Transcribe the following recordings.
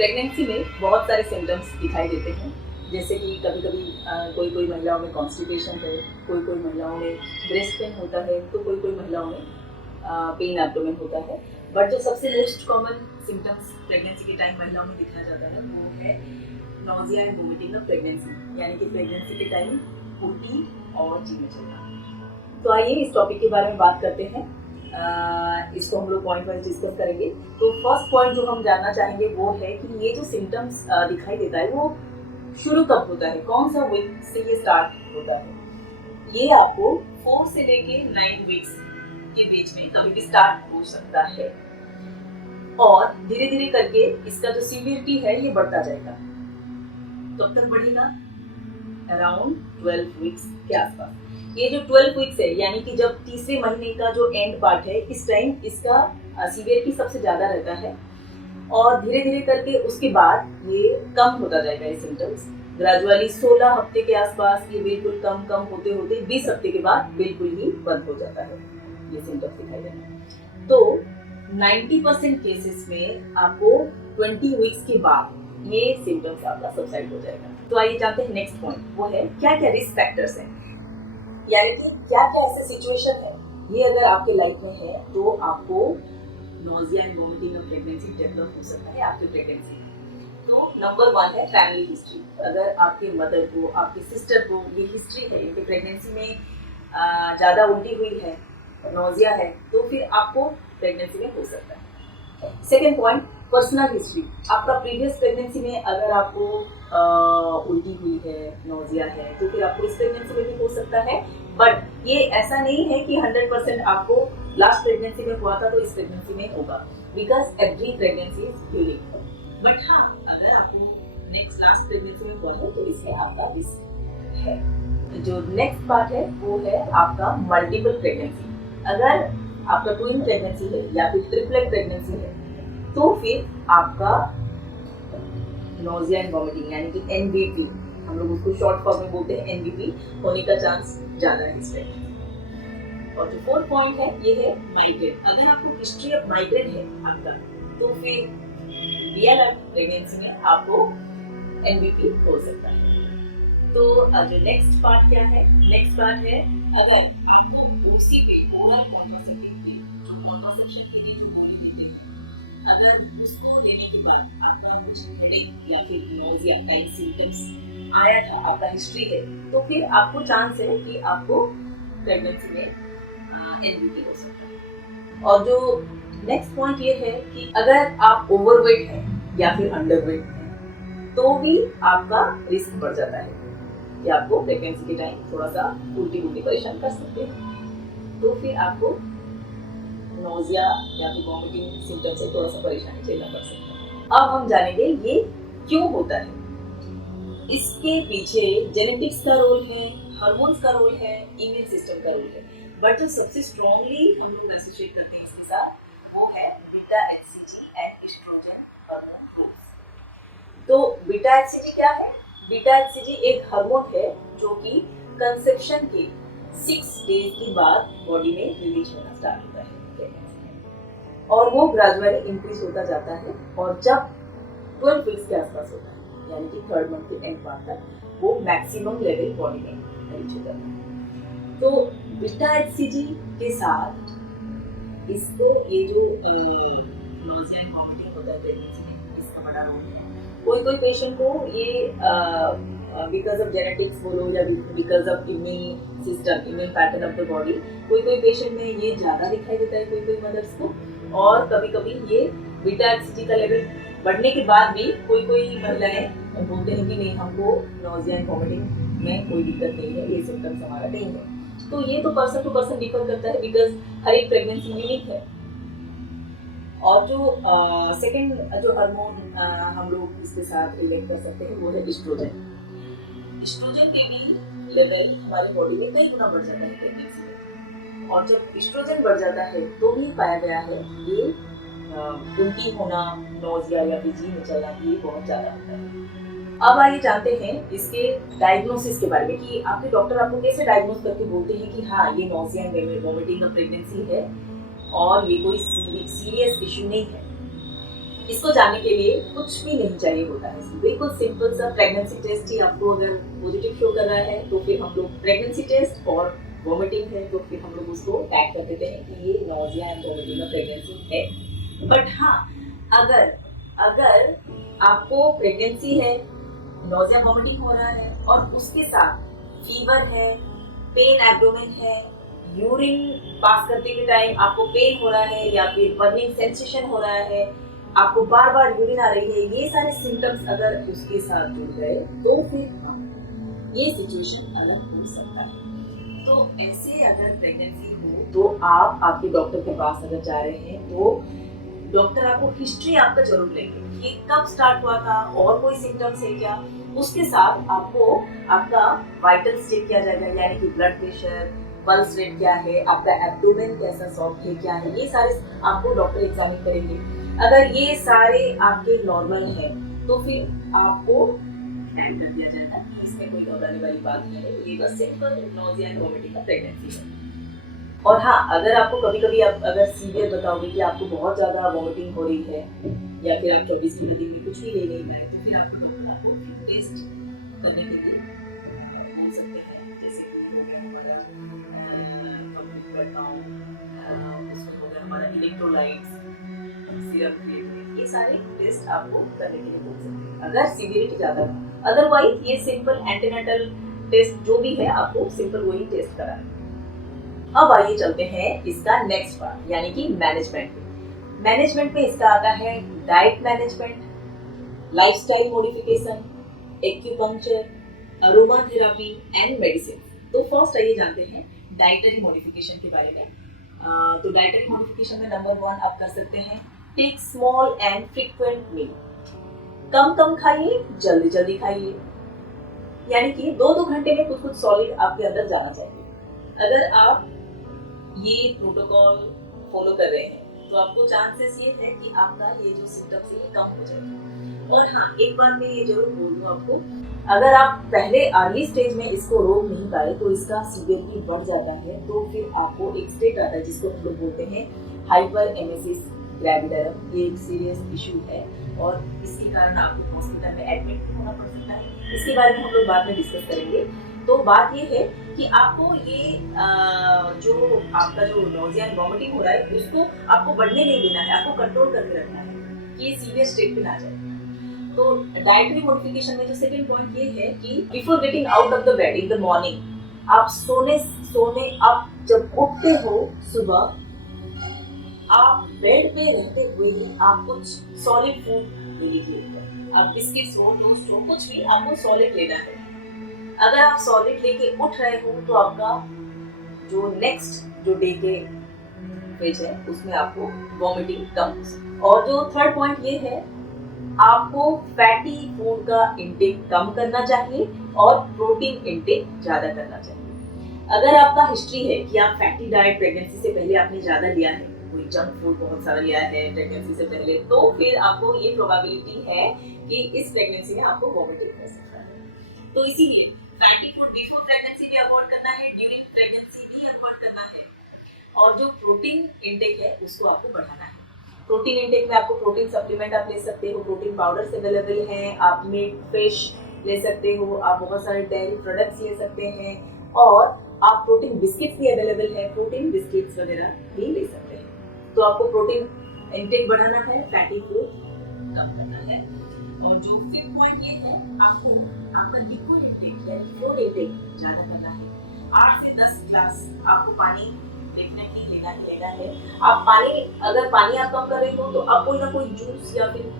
Pregnancy में बहुत सारे सिम्टम्स दिखाई देते हैं, जैसे कि कभी कभी कोई महिलाओं में कॉन्स्टिपेशन है, कोई महिलाओं में ब्रेस्ट पेन होता है, तो कोई महिलाओं में पेन एब्डोमेन होता है। बट जो सबसे मोस्ट कॉमन सिम्टम्स प्रेगनेंसी के टाइम महिलाओं में दिखाया जाता है वो है nausea and vomiting of pregnancy, यानी कि प्रेगनेंसी के टाइम उल्टी और जी में चलना। तो आइए इस टॉपिक के बारे में बात करते हैं। इसको हम लोग पॉइंट वाइज डिस्कस करेंगे। तो फर्स्ट पॉइंट जो हम जानना चाहेंगे वो है कि ये जो सिम्टम्स दिखाई देता है वो शुरू कब होता है, कौन सा वीक से ये स्टार्ट होता है। ये आपको 4 से लेके 9 वीक्स के बीच में कभी भी स्टार्ट हो सकता है और धीरे धीरे करके इसका जो सीवियरिटी है ये बढ़ता जाएगा। कब तक बढ़ेगा? अराउंड 12 वीक्स के आसपास। ये जो 12 वीक्स है यानी कि जब तीसरे महीने का जो एंड पार्ट है, इस टाइम इसका सीवियरिटी सबसे ज्यादा रहता है और धीरे धीरे करके उसके बाद ये कम होता जाएगा। ये सिम्टम्स ग्रेजुअली 16 हफ्ते के आसपास ये बिल्कुल कम होते होते 20 हफ्ते के बाद बिल्कुल ही बंद हो जाता है ये सिम्टम्स दिखाई देना। तो 90% केसेस में आपको 20 वीक्स के बाद ये सिम्टम्स आपका सबसाइड हो जाएगा। तो आइए जानते हैं नेक्स्ट पॉइंट, वो है क्या क्या रिस्क फैक्टर्स हैं, यानी कि क्या क्या ऐसे सिचुएशन है ये अगर आपके लाइफ में है तो आपको nausea and vomiting of pregnancy develop हो सकता है आपकी प्रेगनेंसी में। तो नंबर 1 है फैमिली हिस्ट्री। अगर आपके मदर को, आपके सिस्टर को ये हिस्ट्री है, इनके प्रेगनेंसी में ज़्यादा उल्टी हुई है, नॉजिया है, तो फिर आपको प्रेगनेंसी में हो सकता है। Second point, personal history. आपका प्रीवियस प्रेगनेंसी में अगर आपको उल्टी हुई है, नॉजिया है, तो फिर आपको इस प्रेगनेंसी में भी हो सकता है। बट ये ऐसा नहीं है कि 100% आपको लास्ट प्रेगनेंसी में हुआ था तो इस प्रेगनेंसी में होगा, because every pregnancy is unique. But हाँ, अगर आपको नेक्स्ट लास्ट प्रेगनेंसी में हुआ है तो इसमें आपका रिस्क है। जो नेक्स्ट पार्ट है वो है आपका मल्टीपल प्रेगनेंसी। अगर आपका ट्विन प्रेगनेंसी है या फिर ट्रिपलेट प्रेगनेंसी है तो फिर आपका नॉजिया एंड वॉमिटिंग यानी कि एनवीपी, हम लोग उसको शॉर्ट फॉर्म में बोलते हैं एनवीपी, होने का चांस ज्यादा है इस प्रेगनेंसी। और जो फोर्थ पॉइंट है ये है माइग्रेन। अगर आपको हिस्ट्री ऑफ माइग्रेन है आपका तो फिर रियल प्रेगनेंसी में आपको एनवीपी हो सकता है। तो जो नेक्स्ट पार्ट क्या है? नेक्स्ट पार्ट है अगर आपको ओसीपी, ओरल कॉन्ट्रासेप्शन के लिए जो गोली देते हैं, अगर उसको लेने के बाद आपका कुछ हेडेक या फिर नॉजिया टाइप सिम्टम्स आया था, आपका हिस्ट्री है, तो फिर आपको चांस है कि आपको प्रेगनेंसी में एनवीपी हो सकता है। और जो नेक्स्ट पॉइंट ये है कि अगर आप ओवरवेट हैं या फिर अंडरवेट हैं तो भी आपका रिस्क बढ़ जाता है कि आपको प्रेगनेंसी के टाइम थोड़ा सा उल्टी परेशान कर सकते हैं, तो फिर आपको नॉजिया या फिर वॉमिटिंग सिम्टम से थोड़ा सा परेशानी झेलना पड़ सकता है। अब हम जानेंगे ये क्यों होता है। इसके पीछे जेनेटिक्स का रोल है, हार्मोन्स का रोल है, इम्यून सिस्टम का रोल है, बट जो सबसे स्ट्रॉन्गली हम लोग एसोसिएट करते हैं इसके साथ वो है beta HCG and estrogen hormone. तो बीटा एचसीजी क्या है? बीटा एचसीजी एक हार्मोन है जो कि कंसेप्शन के 6 डेज के बाद बॉडी में रिलीज होना स्टार्ट होता है और वो ग्रेजुअली इंक्रीज होता जाता है और जब 12 वीक्स के आसपास होता है यानी कि 3rd मंथ के एंड पार्ट तक वो मैक्सिमम लेवल बॉडी में रीच हो जाता है। तो बीटा एचसीजी के साथ इसको ये जो नॉजिया एंड वॉमिटिंग होता है प्रेगनेंसी में, इसका बड़ा रोल है। कोई पेशेंट को ये बिकॉज ऑफ जेनेटिक्स बोलो या because of immune system, immune pattern of the body, कोई पेशेंट में ये ज़्यादा दिखाई देता है कोई मदर्स को, और कभी कभी ये बीटा एचसीजी का लेवल बढ़ने के बाद भी कोई महिलाएं बोलते हैं कि नहीं, हमको नॉजिया एंड वॉमिटिंग में कोई दिक्कत नहीं है, ये सिम्टम्स हमारा नहीं है। तो ये तो पर्सन टू पर्सन डिफर करता है बिकॉज हर एक प्रेगनेंसी यूनिक है। और जो सेकेंड जो हार्मोन हम लोग इसके साथ रिलेट कर सकते हैं वो है एस्ट्रोजन। एस्ट्रोजन के भी लेवल हमारी बॉडी में कई गुना बढ़ जाता है प्रेगनेंसी में, और जब एस्ट्रोजन बढ़ जाता है तो भी पाया गया है ये उल्टी होना, नॉजिया या फिर जी में चलना ये बहुत ज़्यादा होता है। अब आइए जानते हैं इसके डायग्नोसिस के बारे में कि आपके डॉक्टर आपको कैसे डायग्नोस करके बोलते हैं कि हाँ ये nausea and vomiting of pregnancy है और ये कोई सीरियस इशू नहीं है। इसको जानने के लिए कुछ भी नहीं चाहिए होता है, बिल्कुल सिंपल सा प्रेगनेंसी टेस्ट ही आपको अगर पॉजिटिव शो कर रहा है तो फिर हम लोग प्रेगनेंसी टेस्ट और वॉमिटिंग है तो फिर हम लोग उसको टैग कर देते हैं कि ये नॉजिया एंड वॉमिटिंग का प्रेगनेंसी है। बट हाँ, अगर अगर आपको प्रेगनेंसी है, नॉजिया वॉमिटिंग हो रहा है और उसके साथ फीवर है, पेन एब्डोमेन है, यूरिन पास करते के टाइम आपको पेन हो रहा है या फिर बर्निंग सेंसेशन हो रहा है, आपको बार बार यूरिन आ रही है, ये सारे सिम्टम्स अगर उसके साथ जुड़ गए तो फिर ये सिचुएशन अलग हो सकता है। तो ऐसे अगर प्रेगनेंसी हो तो आप आपके डॉक्टर के पास अगर जा रहे हैं तो डॉक्टर आपको हिस्ट्री आपका जरूर लेंगे कि कब स्टार्ट हुआ था और कोई सिम्टम्स है क्या। उसके साथ आपको आपका वाइटल्स चेक किया जाएगा, यानी कि ब्लड प्रेशर, पल्स रेट क्या है, आपका एब्डोमेन कैसा सॉफ्ट है क्या है, ये सारे आपको डॉक्टर एग्जामिन करेंगे। अगर ये सारे आपके नॉर्मल है तो फिर आपको टैग कर दिया जाएगा, इसमें कोई घबराने वाली बात नहीं है, ये बस सिंपल नॉजिया एंड वॉमिटिंग का प्रेगनेंसी है। और हाँ, अगर आपको कभी कभी आप अगर सीवियर बताओगे कि आपको बहुत ज्यादा वॉमिटिंग हो रही है या फिर आप 24 घंटे दिन में कुछ भी ले नहीं पाए तो फिर आपको डॉक्टर आपको टेस्ट करने के लिए बोल सकते हैं, जैसे कि हो गया हमारा उसमें हो गया हमारा इलेक्ट्रोलाइट्स, सीरम क्रिएटिनिन, ये सारे टेस्ट आपको करने के लिए बोल सकते हैं अगर सीवियरिटी ज्यादा है। अदरवाइज ये सिंपल एंटीनेटल टेस्ट जो भी है आपको सिंपल वही टेस्ट कराना है। अब आइए चलते हैं इसका नेक्स्ट पार्ट, यानी कि मैनेजमेंट। मैनेजमेंट में इसका आता है diet management, lifestyle modification, acupuncture, aroma therapy and medicine. तो फर्स्ट आइए जानते हैं डाइटरी मॉडिफिकेशन के बारे में। तो डाइटरी मॉडिफिकेशन में नंबर 1 आप कर सकते हैं टेक स्मॉल एंड फ्रीक्वेंट मील। कम कम खाइए, जल्दी जल्दी खाइए, यानी कि 2-2 घंटे में कुछ कुछ सॉलिड आपके अंदर जाना चाहिए। अगर आप ये प्रोटोकॉल फॉलो कर रहे हैं तो आपको चांसेस ये है कि आपका ये जो सिम्टम्स है ये कम हो जाएगा। और हाँ, एक बार मैं ये जरूर बोल दूं आपको, अगर आप पहले अर्ली स्टेज में इसको रोक नहीं पाए तो इसका सीवियरिटी बढ़ जाता है, तो फिर आपको एक स्टेट आता है जिसको हम लोग बोलते हैं हाइपर एमेसिस ग्रेविडरम। ये एक सीरियस इशू है और इसके कारण आपको हॉस्पिटल में एडमिट होना पड़ सकता है। इसके बारे में हम लोग बाद में डिस्कस करेंगे। तो बात ये है कि आपको ये जो आपका जो नॉजिया एंड वॉमिटिंग हो रहा है उसको आपको बढ़ने नहीं देना है, आपको कंट्रोल करके रखना है कि ये सीवियर स्टेट पे ना जाए। तो डाइटरी मॉडिफिकेशन में जो सेकंड पॉइंट ये है कि before getting out of the bed in the morning, आप सोने आप जब उठते हो सुबह, आप बेड पे रहते हुए ही आप कुछ सॉलिड फूड ले लीजिए। आप बिस्किट्स हो, टोस्ट हो, कुछ भी आपको सॉलिड लेना है। अगर आप सॉलिड लेके उठ रहे हो तो आपका जो नेक्स्ट जो डे के फेज है उसमें आपको वॉमिटिंग कम हो सकती है। और जो थर्ड पॉइंट ये है, आपको फैटी फूड का इंटेक कम करना चाहिए और प्रोटीन इंटेक ज्यादा करना चाहिए। अगर आपका हिस्ट्री है कि आप फैटी डाइट प्रेगनेंसी से पहले आपने ज्यादा लिया है, कोई जंक फूड बहुत सारा लिया है प्रेगनेंसी से पहले, तो फिर आपको ये प्रोबेबिलिटी है कि इस प्रेगनेंसी में आपको वॉमिटिंग हो सकता है। तो इसीलिए फैटी फूड बिफोर प्रेगनेंसी भी अवॉइड करना है, ड्यूरिंग प्रेगनेंसी भी अवॉइड करना है, और जो प्रोटीन इंटेक है उसको आपको बढ़ाना है। प्रोटीन इंटेक में आपको प्रोटीन सप्लीमेंट आप ले सकते हो, प्रोटीन पाउडर्स अवेलेबल हैं, आप मीट फिश ले सकते हो, आप बहुत सारे डेयरी प्रोडक्ट्स ले सकते हैं, और आप प्रोटीन बिस्किट्स भी अवेलेबल है, प्रोटीन बिस्किट्स वगैरह भी ले सकते हैं। तो आपको प्रोटीन इंटेक बढ़ाना है, फैटी फूड कम करना है। और जो फिफ्थ पॉइंट ये है, आपको आपका लिक्विड इंटेक है, फ्लूइड इंटेक ज्यादा करना है। 8 से 10 ग्लास आपको पानी डेफिनेटली लेना है। आप पानी, अगर पानी आप कम कर रहे हो तो आप कोई ना कोई जूस या फिर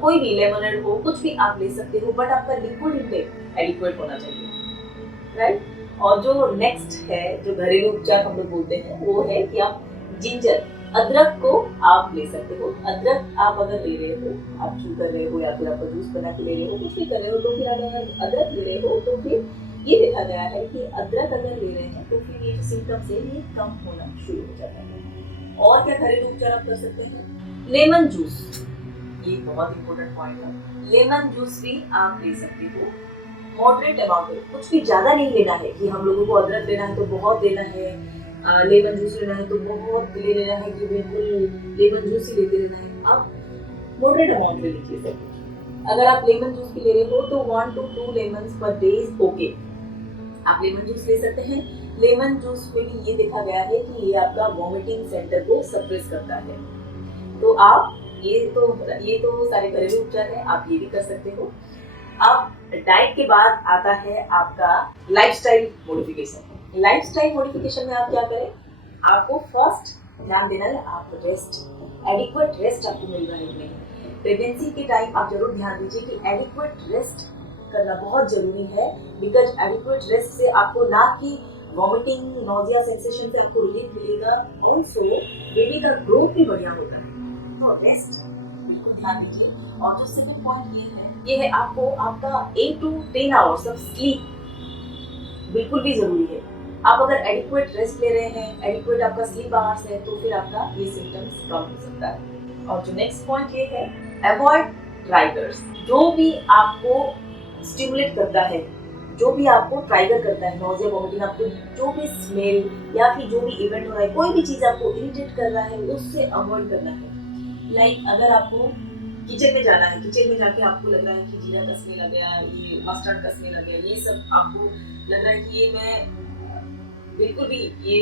कोई भी लेमनेड हो, कुछ भी आप ले सकते हो, बट आपका लिक्विड इंटेक एडिक्वेट होना चाहिए, राइट। और जो नेक्स्ट है, जो घरेलू उपचार हम लोग बोलते हैं, वो है कि आप जिंजर, अदरक को आप ले सकते हो। अदरक आप अगर ले रहे हो, आप चू कर रहे हो या फिर आपका जूस बना के ले रहे हो, कुछ भी कर रहे हो, तो फिर अगर अदरक ले रहे हो तो फिर ये देखा गया है कि अदरक अगर ले रहे हैं तो फिर ये जो सिम्टम्स है ये कम होना शुरू हो जाता है। और क्या घरेलू उपचार आप कर सकते हैं? लेमन जूस, ये बहुत इंपॉर्टेंट पॉइंट है। लेमन जूस भी आप ले सकते हो, मॉडरेट अमाउंट में, कुछ भी ज्यादा नहीं लेना है कि हम लोगों को अदरक लेना है तो बहुत लेना है, लेमन जूस लेना है तो बहुत ले लेना है कि बिल्कुल लेमन जूस ही लेते रहना है। आप मॉडरेट अमाउंट ले लीजिए सर। अगर आप लेमन जूस भी ले रहे हो तो 1 to 2 lemons per day is okay. आप लेमन जूस ले सकते हैं। लेमन जूस में भी ये देखा गया है कि ये आपका वॉमिटिंग सेंटर को सप्रेस करता है। तो आप ये तो सारे घरेलू उपचार है, आप ये भी कर सकते हो। अब डाइट के बाद आता है आपका लाइफस्टाइल मॉडिफिकेशन। लाइफस्टाइल मॉडिफिकेशन में आप क्या करें, आपको फर्स्ट ध्यान देना है आप रेस्ट, एडिक्वेट रेस्ट आपको मिल रहा है कि नहीं। प्रेगनेंसी के टाइम आप जरूर ध्यान दीजिए कि एडिक्वेट रेस्ट करना बहुत जरूरी है, बिकॉज एडिक्वेट रेस्ट से आपको ना कि वॉमिटिंग, नोजिया सेंसेशन से आपको रिलीफ मिलेगा, ऑल्सो बेबी का ग्रोथ भी बढ़िया होता है। तो रेस्ट बिल्कुल ध्यान दीजिए। और जो सेकंड पॉइंट ये है आपको आपका 8 to 10 आवर्स ऑफ स्लीप बिल्कुल भी जरूरी है। आप अगर एडिक्वेट रेस्ट ले रहे हैं, एडिक्वेट आपका स्लीप आवर्स है, तो फिर आपका ये सिम्टम्स कम हो सकता है। और जो नेक्स्ट पॉइंट ये है, अवॉइड ट्राइगर्स। जो भी आपको स्टिमुलेट करता है, जो भी आपको ट्राइगर करता है, नोजिया, वॉमिटिंग, आपको जो भी स्मेल या फिर जो भी इवेंट हो रहा है, कोई भी चीज आपको इरिटेट कर रहा है, उससे अवॉइड करना है। लाइक अगर आपको किचन में जाना है, किचन में जाके आपको लग रहा है कि जीरा का स्मेल आ गया, ये मस्टर्ड का स्मेल आ गया, ये सब आपको लग रहा है कि ये मैं बिल्कुल भी ये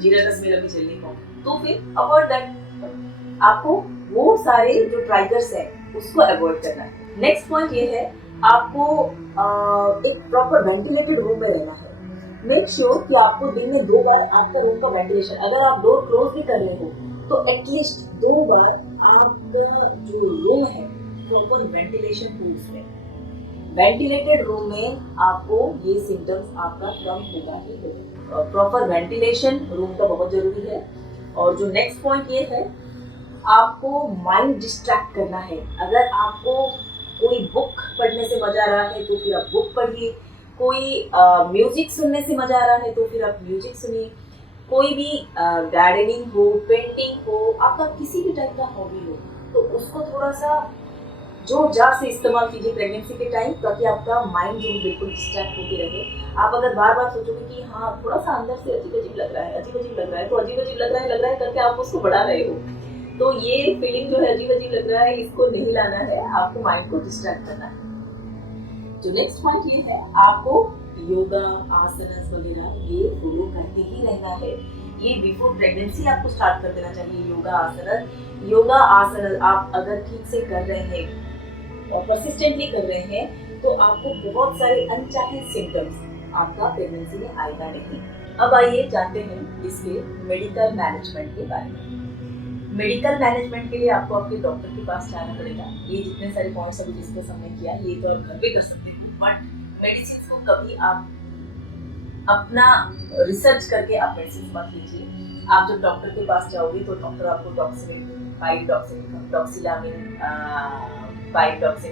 जीरा का स्मेल अभी झेल नहीं पाऊंगा, तो फिर अवॉइड दैट। आपको वो सारे जो ट्राइगर्स हैं उसको अवॉइड करना है। नेक्स्ट पॉइंट ये है, आपको एक प्रॉपर वेंटिलेटेड रूम में रहना है। मेक श्योर कि आपको दिन में 2 बार आपका रूम का वेंटिलेशन, अगर आप डोर क्लोज भी कर रहे हो तो एटलीस्ट 2 बार आपका जो रूम है प्रॉपर वेंटिलेशन टूल्स है। वेंटिलेटेड रूम में आपको ये सिम्टम्स आपका कम होगा ही होगा। प्रॉपर वेंटिलेशन रूम का बहुत जरूरी है। और जो नेक्स्ट पॉइंट ये है, आपको माइंड डिस्ट्रैक्ट करना है। अगर आपको कोई बुक पढ़ने से मजा आ रहा है तो फिर आप बुक पढ़िए, कोई म्यूजिक सुनने से मजा आ रहा है तो फिर आप म्यूजिक सुनिए, कोई भी गार्डनिंग हो, पेंटिंग हो, आपका किसी भी टाइप का हॉबी हो, तो उसको थोड़ा सा जोर जार से इस्तेमाल कीजिए प्रेगनेंसी के टाइम, ताकि आपका माइंड जो बिल्कुल डिस्ट्रैक्ट होते रहे। आप अगर बार बार सोचोगे कि हाँ थोड़ा सा अंदर से अजीब अजीब लग रहा है, अजीब अजीब लग रहा है, तो अजीब अजीब लग रहा है करके आप उसको बढ़ा रहे हो, तो ये फीलिंग जो है अजीब अजीब लग रहा है, इसको नहीं लाना है, आपको माइंड को डिस्ट्रैक्ट करना है। जो नेक्स्ट पॉइंट ये है, आपको योगा, आसनस वगैरह ये फॉलो करते ही रहना है। ये बिफोर प्रेगनेंसी आपको स्टार्ट कर देना चाहिए। योगा आसनस आप अगर ठीक से कर रहे हैं और परसिस्टेंटली कर रहे हैं तो आपको बहुत सारे अनचाहे सिम्टम्स आपका प्रेगनेंसी में आएगा नहीं। अब आइए जानते हैं इसके मेडिकल मैनेजमेंट के बारे में। मेडिकल मैनेजमेंट के लिए आपको आपके डॉक्टर के पास जाना पड़ेगा। ये जितने सारे पॉइंट्स अभी डिस्कस हमने किया, ये तो आप घर पे कर सकते हैं, बट मेडिसिन को कभी आप अपना रिसर्च करके आप मेडिसिन मत लीजिए। आप जब डॉक्टर के पास जाओगे तो डॉक्टर आपको टॉक्सिन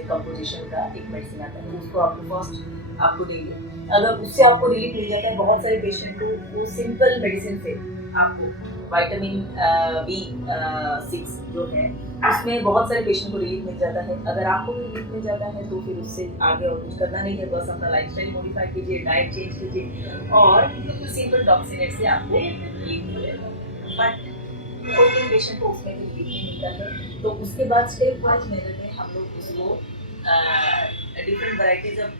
कंपोजिशन का एक मेडिसिन आता है, उसको आपको फर्स्ट आपको देंगे। अगर उससे आपको रिलीफ मिल जाता है, बहुत सारे पेशेंट को वो सिंपल मेडिसिन से आपको विटामिन B6 जो है उसमें बहुत सारे पेशेंट को रिलीफ मिल जाता है। अगर आपको भी रिलीफ मिल जाता है तो फिर उससे आगे और कुछ करना नहीं है, बस अपना लाइफस्टाइल मॉडिफाई कीजिए, डाइट चेंज कीजिए और सिंपल टॉक्सिनेट से आपको रिलीफ मिलेगा। बट कोई पेशेंट को उसमें भी रिलीफ नहीं मिलता है, तो उसके बाद स्टेप वाइज मेथड में हम लोग उसको different varieties of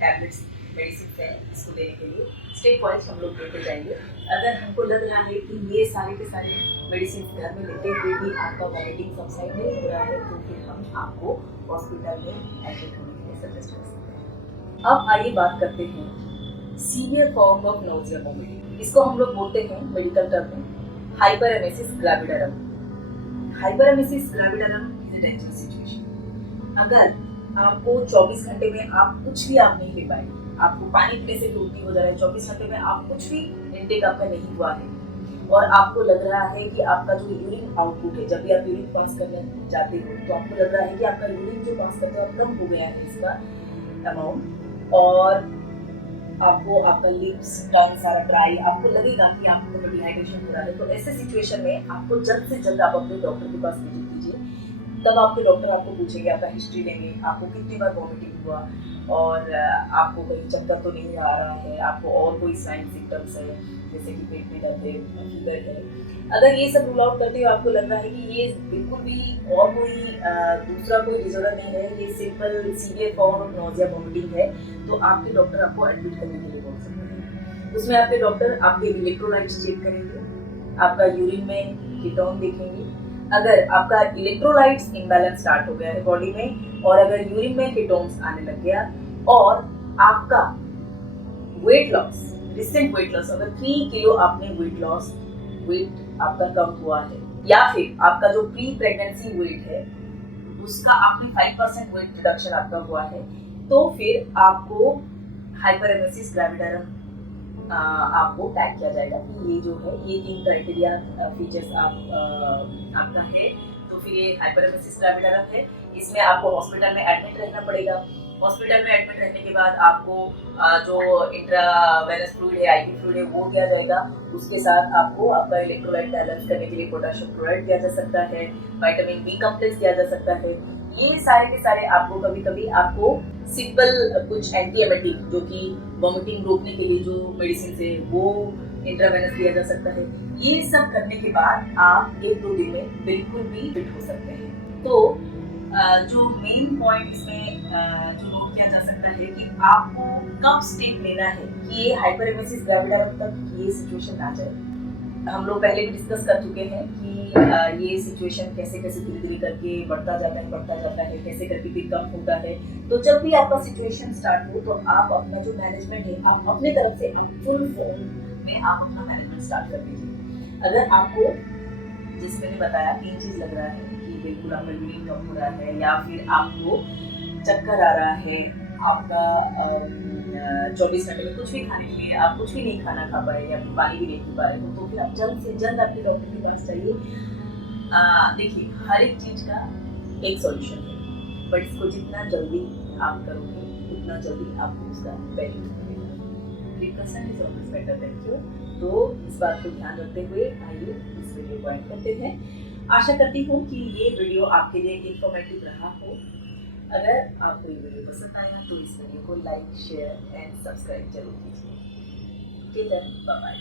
tablets medicine है इसको देने के लिए स्टेप वाइज हम लोग देते जाएंगे। अगर हमको लग रहा है कि ये सारे के सारे मेडिसिन घर में लेते हुए भी आपका वॉमिटिंग सबसाइड नहीं हो रहा है, तो फिर हम आपको हॉस्पिटल में एडमिट होने के लिए सजेस्ट कर सकते हैं। अब आइए बात करते हैं severe form of nausea vomiting. इसको हम लोग बोलते हैं मेडिकल टर्म में हाइपरेमेसिस ग्रेविडारम। हाइपरेमेसिस ग्रेविडारम इज अ डेंजरस सिचुएशन। अगर आपको 24 घंटे में आप कुछ भी आप नहीं ले पाए, आपको पानी पीने से भी उल्टी हो जा रहा है, 24 घंटे में आप कुछ भी इंटेक आपका नहीं हुआ है और आपको लग रहा है कि आपका जो यूरिन आउटपुट है, जब भी आप यूरिन पास करने जाते हो तो आपको लग रहा है कि आपका यूरिन जो पास करते हो कम हो गया है इसका अमाउंट, और आपको आपका लिप्स टंग सारा ड्राई, आपको लगेगा कि आपको डिहाइड्रेशन हो रहा है, तो ऐसे सिचुएशन में आपको जल्द से जल्द आप अपने डॉक्टर के पास विजिट कीजिए। तब आपके डॉक्टर आपको पूछेंगे, आपका हिस्ट्री लेंगे, आपको कितनी बार वॉमिटिंग हुआ और आपको कहीं चक्कर तो नहीं आ रहा है, आपको और कोई साइन सिम्टम्स है जैसे कि पेट में दर्द है, फीवर है। अगर ये सब रूल आउट करते हुए आपको लग रहा है कि ये बिल्कुल भी और कोई दूसरा कोई डिसऑर्डर नहीं है, ये simple severe form of nausea vomiting है, तो आपके डॉक्टर आपको एडमिट करने के लिए बोल सकते हैं। उसमें आपके डॉक्टर आपके इलेक्ट्रोलाइट्स चेक करेंगे, आपका यूरिन में कीटोन देखेंगे। अगर आपका इलेक्ट्रोलाइट्स इम्बैलेंस स्टार्ट हो गया है बॉडी में और अगर यूरिन में कीटोन्स आने लग गया और आपका weight loss, recent weight loss, अगर 3 किलो आपने वेट लॉस, वेट आपका कम हुआ है या फिर आपका जो प्री प्रेगनेंसी वेट है उसका आपने 5% वेट रिडक्शन आपका हुआ है, तो फिर आपको हाइपरेमेसिस ग्रेविडारम आपको टैग किया जाएगा कि ये जो है ये 3 क्राइटेरिया फीचर्स आपका है, तो फिर ये हाइपरेमेसिस ग्रेविडारम है। इसमें आपको हॉस्पिटल में एडमिट रहना पड़ेगा। हॉस्पिटल में एडमिट रहने के बाद आपको जो इंट्रावेनस फ्लूइड है, आईवी फ्लूइड है, वो दिया जाएगा। उसके साथ आपको आपका इलेक्ट्रोलाइट बैलेंस करने के लिए पोटेशियम क्लोराइड दिया जा सकता है, विटामिन बी कॉम्प्लेक्स दिया जा सकता है। ये सारे के सारे आपको कभी कभी आपको सिंपल कुछ एंटीएमेटिक जो कि वॉमिटिंग रोकने के लिए जो मेडिसिन है वो इंट्रावेनस दिया जा सकता है। ये सब करने के बाद आप 1-2 दिन में बिल्कुल भी फिट हो सकते हैं। तो जो मेन पॉइंट इसमें जो नोट किया जा सकता है कि आपको कब स्टेप लेना है कि ये हाइपरेमेसिस ग्रेविडारम तक ये सिचुएशन ना जाए। हम लोग पहले भी डिस्कस कर चुके हैं कि ये सिचुएशन कैसे कैसे धीरे धीरे करके बढ़ता जाता है, कैसे करके फिर कम होता है। तो जब भी आपका सिचुएशन स्टार्ट हो तो आप अपना जो मैनेजमेंट है आप अपने तरफ से फुल फॉर्म में आप अपना मैनेजमेंट स्टार्ट कर दीजिए। अगर आपको जिस मैंने बताया 3 चीज लग रहा है कि बिल्कुल आपका यूरिन कम हो रहा है या फिर आपको चक्कर आ रहा है, आपका 24 घंटे में कुछ भी खाने के लिए आप कुछ भी नहीं खाना खा पा रहे या फिर पानी भी नहीं पी पा रहे हो, तो फिर आप जल्द से जल्द आपके डॉक्टर के पास जाइए। देखिए हर एक चीज का एक सॉल्यूशन है, बट इसको जितना जल्दी आप करोगे उतना जल्दी आपको उसका बेनिफिट मिलेगा। Precaution is always better than cure. तो इस बात को ध्यान रखते हुए आइए इस वीडियो को एंड करते हैं। आशा करती हूँ कि ये वीडियो आपके लिए इंफॉर्मेटिव रहा हो। अगर आपको ये वीडियो पसंद आया तो इस वीडियो को लाइक, शेयर एंड सब्सक्राइब जरूर कीजिए। ठीक है, बाय बाय।